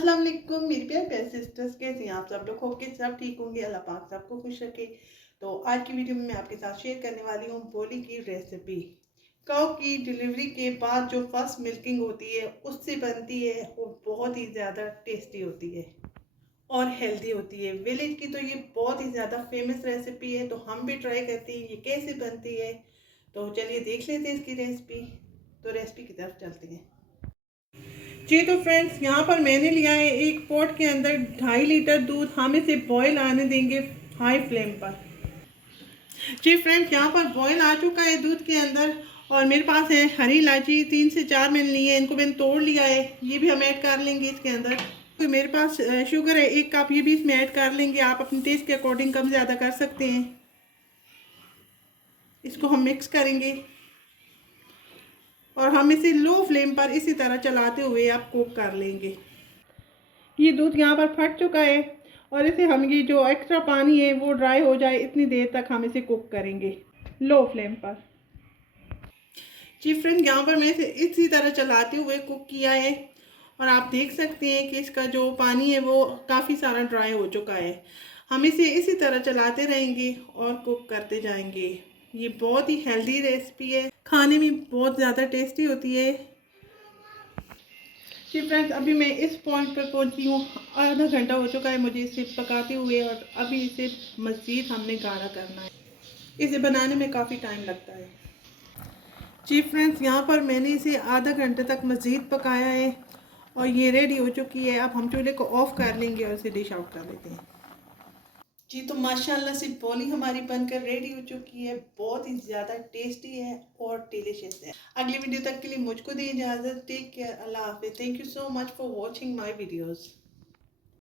अस्सलाम वालेकुम मेरी प्यारे प्यारे सिस्टर्स, कैसे हैं आप सब लोग? होप के सब ठीक होंगे। अल्लाह पाक सबको खुश रखे। तो आज की वीडियो में मैं आपके साथ शेयर करने वाली हूँ बोली की रेसिपी। काऊ की डिलीवरी के बाद जो फर्स्ट मिल्किंग होती है उससे बनती है, वो बहुत ही ज़्यादा टेस्टी होती है और हेल्दी होती है। विलेज की तो ये बहुत ही ज़्यादा फेमस रेसिपी है, तो हम भी ट्राई करते हैं ये कैसे बनती है। तो चलिए देख लेते हैं इसकी रेसिपी। तो रेसिपी की तरफ चलते हैं। जी तो फ्रेंड्स, यहाँ पर मैंने लिया है एक पॉट के अंदर 2.5 लीटर दूध। हम इसे बॉईल आने देंगे हाई फ्लेम पर। जी फ्रेंड्स, यहाँ पर बॉईल आ चुका है दूध के अंदर। और मेरे पास है हरी इलायची 3 से 4 मैंने ली है, इनको मैंने तोड़ लिया है। ये भी हम ऐड कर लेंगे इसके अंदर। तो मेरे पास शुगर है 1 कप, ये भी इसमें ऐड कर लेंगे। आप अपने टेस्ट के अकॉर्डिंग कम ज़्यादा कर सकते हैं। इसको हम मिक्स करेंगे और हम इसे लो फ्लेम पर इसी तरह चलाते हुए आप कुक कर लेंगे। ये दूध यहाँ पर फट चुका है और इसे हम ये जो एक्स्ट्रा पानी है वो ड्राई हो जाए इतनी देर तक हम इसे कुक करेंगे लो फ्लेम पर। जी फ्रेंड, यहाँ पर मैं इसे इसी तरह चलाते हुए कुक किया है और आप देख सकते हैं कि इसका जो पानी है वो काफ़ी सारा ड्राई हो चुका है। हम इसे इसी तरह चलाते रहेंगे और कुक करते जाएंगे। ये बहुत ही हेल्दी रेसिपी है, खाने में बहुत ज़्यादा टेस्टी होती है। जी फ्रेंड्स, अभी मैं इस पॉइंट पर पहुंची हूँ। आधा घंटा हो चुका है मुझे इसे पकाते हुए और अभी इसे मज़ीद हमने गाढ़ा करना है। इसे बनाने में काफ़ी टाइम लगता है। जी फ्रेंड्स, यहाँ पर मैंने इसे आधा घंटे तक मज़ीद पकाया है और ये रेडी हो चुकी है। अब हम चूल्हे को ऑफ कर लेंगे और इसे डिश आउट कर लेते हैं। जी तो माशाल्लाह से बोली हमारी बनकर रेडी हो चुकी है। बहुत ही ज़्यादा टेस्टी है और डिलीशियस है। अगली वीडियो तक के लिए मुझको दी इजाज़त। टेक केयर, अल्लाह हाफिज़। Thank you so much for watching my videos.